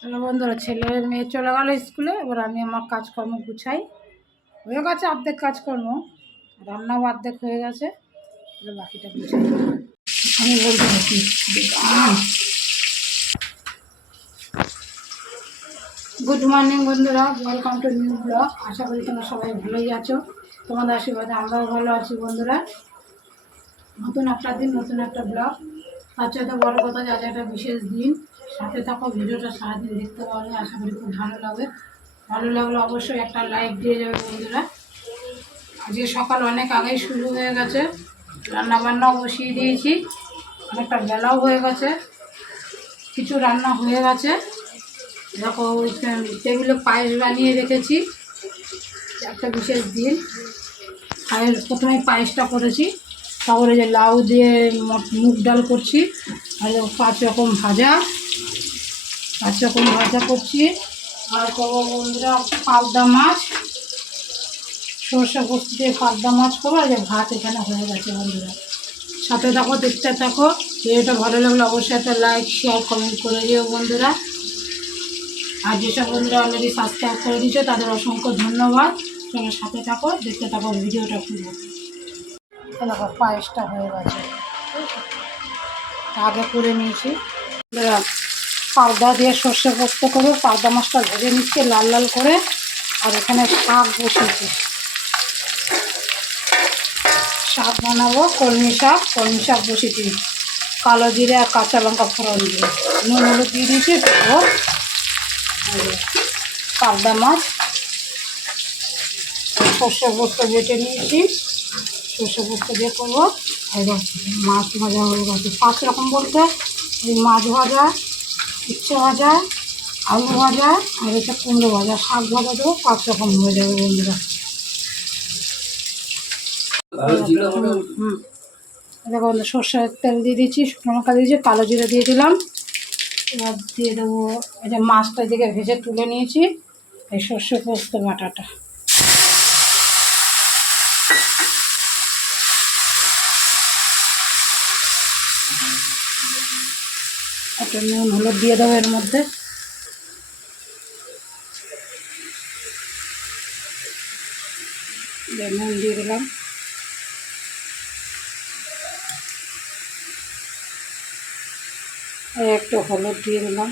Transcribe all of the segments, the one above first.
Hello বন্ধুরা ছেলে মেয়ে চলে গেল স্কুলে, এবার আমি আমার কাজকর্ম গুছাই। হয়ে গেছে অর্ধেক কাজকর্ম, রান্নাও অর্ধেক হয়ে গেছে, এবার বাকিটা গুছাই। আমি বলতে থাকি গুড মর্নিং বন্ধুরা ওয়েলকাম টু নিউ ব্লগ আশা করি তোমরা সবাই ভালোই আছো, তোমাদের আশীর্বাদে আমরাও ভালো আছি বন্ধুরা। নতুন একটা দিন, নতুন একটা ব্লগ তার চাইতে বড় কথা যে একটা বিশেষ দিন সাথে থাকো, ভিডিওটা সারাদিন দেখতে পারবে আশা করি খুব ভালো লাগবে। ভালো লাগলে অবশ্যই একটা লাইক দিয়ে যাবে বন্ধুরা। আজকে সকাল অনেক আগেই শুরু হয়ে গেছে। রান্নাবান্নাও বসিয়ে দিয়েছি। অনেকটা বেলাও হয়ে গেছে। কিছু রান্না হয়ে গেছে। দেখো, ওই টেবিলে পায়েস বানিয়ে রেখেছি। একটা বিশেষ দিন। পায়েস প্রথমে পায়েসটা করেছি। তারপরে যে লাউ দিয়ে মুগ ডাল করছি। আর পাঁচ রকম ভাজা। পাঁচ রকম ভাজা করছি, আর করব বন্ধুরা পাবদা মাছ। সর্ষে পোস্ত দিয়ে পাবদা মাছ করব আর ভাত এখানে হয়ে গেছে বন্ধুরা। সাথে থাকো, দেখতে থাকো। ভিডিওটা ভালো লাগলে অবশ্যই একটা লাইক শেয়ার কমেন্ট করে দিও বন্ধুরা। আর যেসব বন্ধুরা অলরেডি সাবস্ক্রাইব করে দিয়েছ, তাদের অসংখ্য ধন্যবাদ। তোমার সাথে থাকো, দেখতে থাকো ভিডিওটা পুরো। পায়েসটা হয়ে গেছে। আগে করে নিয়েছি। পাবদা দিয়ে সর্ষে পোস্ত করে পাবদা মাছটা ভেজে নিচ্ছে, লাল লাল করে। আর এখানে শাক বসিয়েছি। শাক বানাবো, কলমি শাক কলমি শাক বসিয়েছি। কালো জিরে আর কাঁচা লঙ্কা ফোড়ন দিয়ে। নুন হলুদ দিয়ে দিয়েছি দেবো পাবদা মাছ। সর্ষে পোস্ত বেটে নিয়েছি। সর্ষে পোস্ত দিয়ে করব। মাছ ভাজা হয়ে গেছে। পাঁচ রকম বলতে মাছ ভাজা উচ্ছে ভাজা আলু ভাজা আর এটা কুমড়ো ভাজা। শাক ভাজা দেবো পাঁচ রকম হয়ে যাবে বন্ধুরা। হুম। দেখো বন্ধু সর্ষের তেল দিয়ে দিয়েছি শুকনো লঙ্কা দিয়েছি কালো জিরে দিয়ে দিলাম। এবার দিয়ে দেবো এই যে মাছটা দিকে ভেজে তুলে নিয়েছি এই সর্ষে পোস্ত বাটাটা। একটা নুন, হলুদ দিয়ে দেবো এর মধ্যে। নুন দিয়ে দিলাম। একটু হলুদ দিয়ে দিলাম।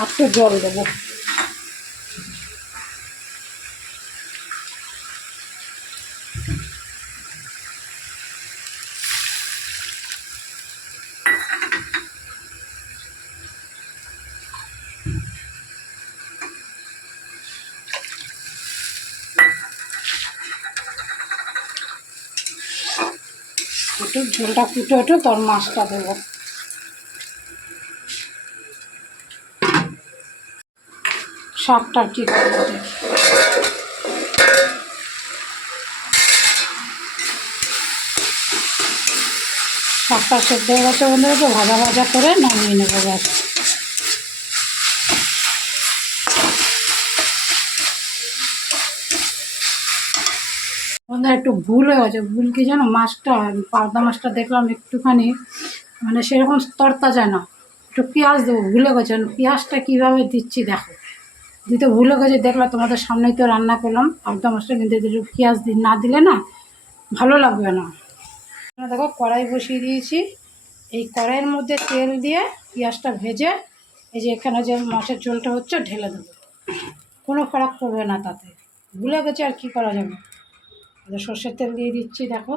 আর একটু জল দেবো। একটু ঝোলটা ফুটে ওঠে তোর মাছটা দেবো। শাকটা ঠিক করব শাকটা সেদ্ধ হয়ে গেছে একটু ভাজা ভাজা করে নামিয়ে নেব ব্যাস। বন্ধুরা একটু ভুল হয়ে গেছে। ভুল কি জানো? মাছটা, পাবদা মাছটা দেখলাম একটুখানি মানে সেরকম তরতা যায় না। একটু পেঁয়াজ দেবো, ভুলে গেছে। পেঁয়াজটা কীভাবে দিচ্ছি দেখো। দিতে ভুলে গেছে দেখলাম তোমাদের সামনেই তো রান্না করলাম। পাবদা মাছটা কিন্তু একটু পেঁয়াজ না দিলে না ভালো লাগবে না। দেখো কড়াই বসিয়ে দিয়েছি। এই কড়াইয়ের মধ্যে তেল দিয়ে পেঁয়াজটা ভেজে, এই যে এখানে যে মাছের ঝোলটা হচ্ছে, ঢেলে দেবো। কোনো ফারাক পড়বে না তাতে। ভুলে গেছে আর কি করা যাবে? সর্ষের তেল দিয়ে দিচ্ছি, দেখো।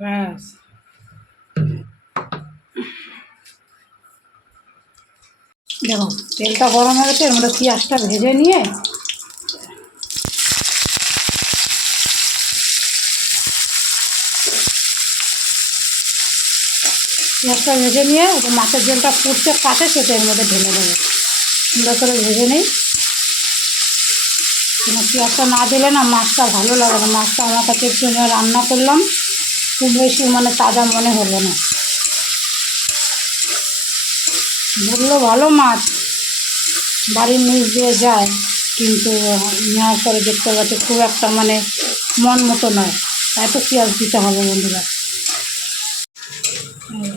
ব্যাস। দেখো, তেলটা গরম হয়েছে এর মধ্যে পেঁয়াজটা ভেজে নিয়ে পেঁয়াজটা ভেজে নিয়ে ওটা মাছের ঝোলটা ফুটতে কাটে সেটা এর মধ্যে ঢেলে দেবো। সুন্দর করে ভেজে নিই। কেন পেঁয়াজটা না দিলে না মাছটা ভালো লাগে না। মাছটা আমার কাছে একটু রান্না করলাম। খুব বেশি মানে তাজা মনে হলো না। বলল, ভালো মাছ। বাড়ির নিচ দিয়ে যায়, কিন্তু নেওয়ার পরে দেখতে পাচ্ছি খুব একটা মানে মন মতো নয়। তাই তো পেঁয়াজ দিতে হবে বন্ধুরা এই।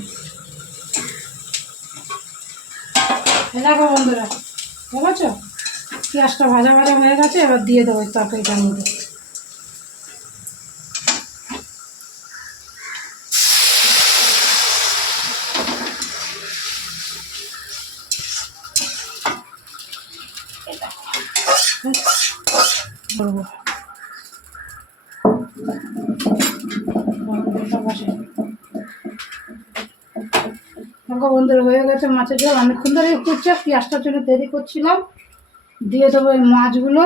এই দেখো বন্ধুরা দেখেছ? পেঁয়াজটা ভাজা ভাজা হয়ে গেছে এবার দিয়ে দেবো তরকারিটার মধ্যে। করব দেখো হয়ে গেছে মাছের ঝোল। অনেকক্ষণ ধরে করছে পেঁয়াজটার জন্য দেরি করছিলাম। দিয়ে দেবো এই মাছগুলো।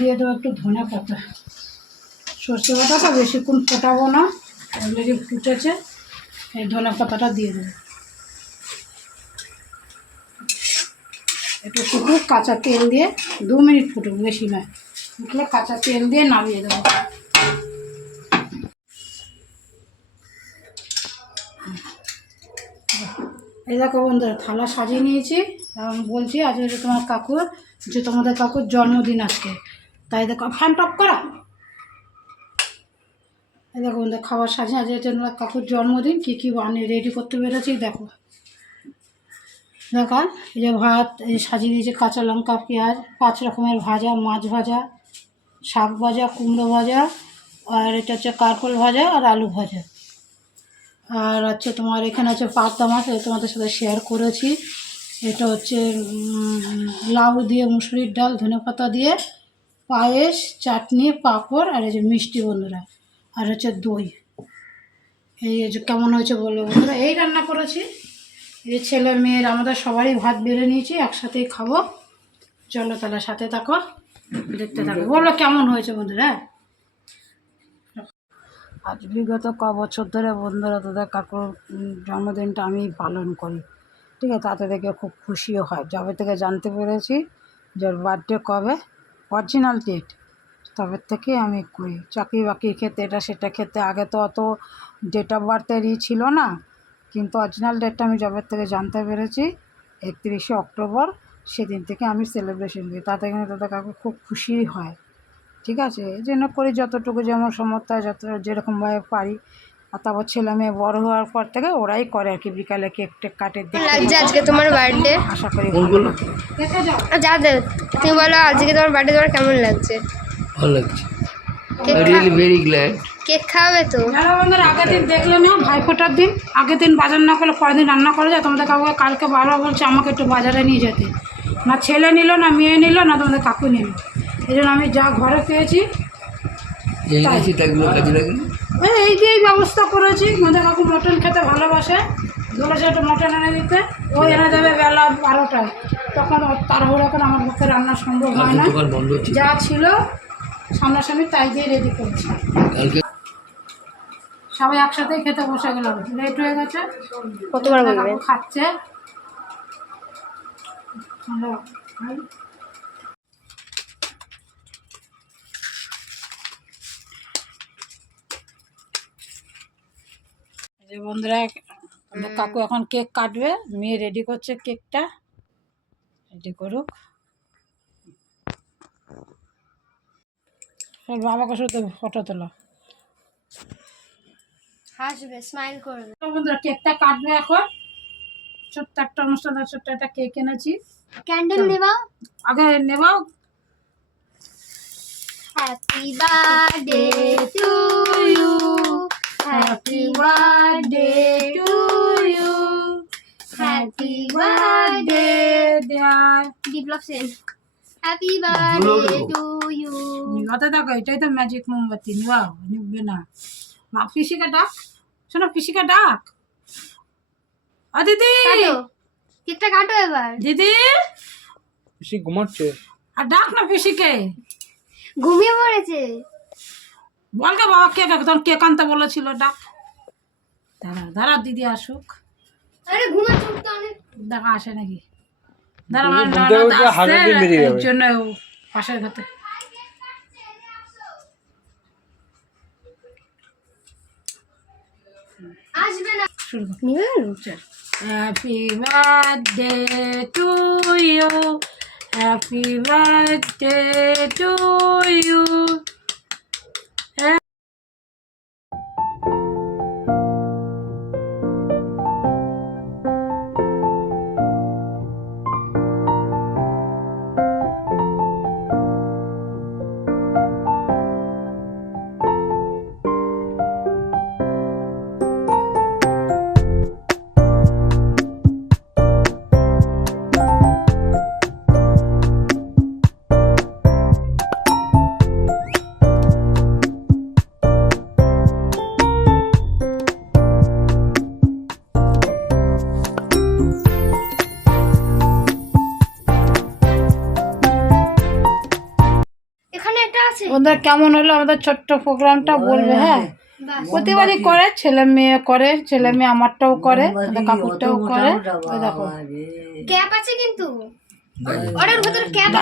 দিয়ে দেবো একটু ধনে পাতা। সর্ষে পাতাটা বেশিক্ষণ ফোটাবো না অলরেডি ফুটেছে, এই ধনে পাতাটা দিয়ে দেবো। একটু ফুটুক কাঁচা তেল দিয়ে দু মিনিট ফুটুক, বেশি নয়। ফুটলে কাঁচা তেল দিয়ে নামিয়ে দেবো। এই দেখো বন্ধুরা, থালা সাজিয়ে নিয়েছি। এবং বলছি, আজ হচ্ছে তোমার কাকুর, যে তোমাদের কাকুর জন্মদিন আজকে। তাই দেখো ফ্যান টপ করা। এই দেখো বন্ধুরা, খাবার সাজিয়ে আজ হচ্ছে তোমার কাকুর জন্মদিন। কী কী বানিয়ে রেডি করতে পেরেছি, দেখো। দেখো, এই যে ভাত, এই সাজিয়ে দিয়েছে কাঁচা লঙ্কা, পেঁয়াজ, পাঁচ রকমের ভাজা, মাছ ভাজা, শাক ভাজা, কুমড়ো ভাজা, আর এটা হচ্ছে কারকল ভাজা আর আলু ভাজা। আর হচ্ছে তোমার এখানে আছে পাবদা মাছ তোমাদের সাথে শেয়ার করেছি। এটা হচ্ছে লাউ দিয়ে মুসুরির ডাল, ধনে পাতা দিয়ে পায়েস, চাটনি, পাঁপড়, আর এই যে মিষ্টি বন্ধুরা, আর হচ্ছে দই। এই যে কেমন হয়েছে বলল বন্ধুরা? এই রান্না করেছি। এই ছেলে মেয়ের, আমাদের সবারই ভাত বেড়ে নিয়েছি, একসাথেই খাব। চলো তাহলে সাথে থাকো, দেখতে থাকো। বলো কেমন হয়েছে বন্ধুরা? আজ বিগত ক বছর ধরে বন্ধুরা তোদের কাকুর জন্মদিনটা আমি পালন করি। ঠিক আছে, তাতে দেখে খুব খুশিও হয়। যবে থেকে জানতে পেরেছি যে বার্থডে কবে অরিজিনাল ডেট তবে থেকে আমি করি। চাকরি বাকরি ক্ষেত্রে এটা সেটা ক্ষেত্রে আগে তো অত ডেট অফ বার্থেরই ছিল না, কিন্তু অরিজিনাল ডেটটা আমি যবে থেকে জানতে পেরেছি, একত্রিশে অক্টোবর, সেদিন থেকে আমি সেলিব্রেশন করি। তাতে কিন্তু তোদের কাকু খুব খুশি হয়। ঠিক আছে? এই জন্য করি যতটুকু যেমন সমর্থ হয় যত যেরকমভাবে পারি। আর তারপর ছেলে মেয়ে বড় হওয়ার পর থেকে ওরাই করে আর কি বিকালে কেক টেক কাটে লাগছে আজকে তোমার বার্থডে আশা করি। যা দে তুমি বলো আজকে তোমার বার্থডে তোমার কেমন লাগছে? ভালো লাগছে। কেক ভেরি গ্ল্যাড কেক খাওয়াবে তো? যারা বন্ধুরা আগের দিন দেখলে না ভাইফোঁটার দিন আগের দিন বাজার না করলে পরের দিন রান্না করা যায় তোমাদের কাকুকে কালকে বারবার বলছে আমাকে একটু বাজারে নিয়ে যেতে। না ছেলে নিল না মেয়ে নিল না তোমাদের কাকু নিল। এই জন্য আমি যা ঘরে পেয়েছি এই এই ব্যবস্থা করেছি। আমাদের কাকু মটন খেতে ভালোবাসে। বলেছে একটু মটন এনে দিতে। ও এনে দেবে বেলা বারোটায়। তখন তাড়াহুড়ো করে আমার পক্ষে রান্না সম্ভব হয় না। যা ছিল সামনাসামনি তাই দিয়ে রেডি করছি। সবাই একসাথেই খেতে বসে গেলাম লেট হয়ে গেছে। কতবার খাচ্ছে। যে বন্ধুরা কাকু এখন কেক কাটবে মেয়ে রেডি করছে কেকটা। রেডি করুক। বাবাকে শুধু ফটো তোলা। হাসবে স্মাইল করবে। বন্ধুরা কেকটা কাটবে এখন। ছোট্ট একটা অনুষ্ঠান ছোট্ট একটা কেক এনেছি। ক্যান্ডেল নেবা আগে নেবাও। Happy birthday to you happy birthday to you happy birthday dear Biplab Sen happy birthday to you নিভাতে থাকো এটাই তো ম্যাজিক মোমবাতি নিবাও নিবে না মা পিসিকে ডাক শোনো পিসিকে ডাক ও দিদি কাটো কেকটা কাটো এবার দিদি সে ঘুমাচ্ছে আর ডাক না পিসিকে ঘুমিয়ে পড়েছে বলকে বাবা কে একদম কেক আনতে বলেছিল ডাক। দাঁড়া দাঁড়া দিদি আসুক। আরে ঘুমাচ্ছে উঠতে অনেক। দেখা আসে নাকি? দাঁড়া আমার ননদ আসছে, এর জন্য পাশের আসবে না। শুরু কর। নিবেন Happy birthday to you. Happy birthday to you ওদের কেমন হলো আমাদের ছোট্ট প্রোগ্রামটা বলবে হ্যাঁ? প্রতিবারই করে ছেলে মেয়ে করে ছেলে মেয়ে আমারটাও করে কাকুরটাও করে। দেখো। ক্যাপ আছে কিন্তু। ওটার ভিতরে ক্যাপ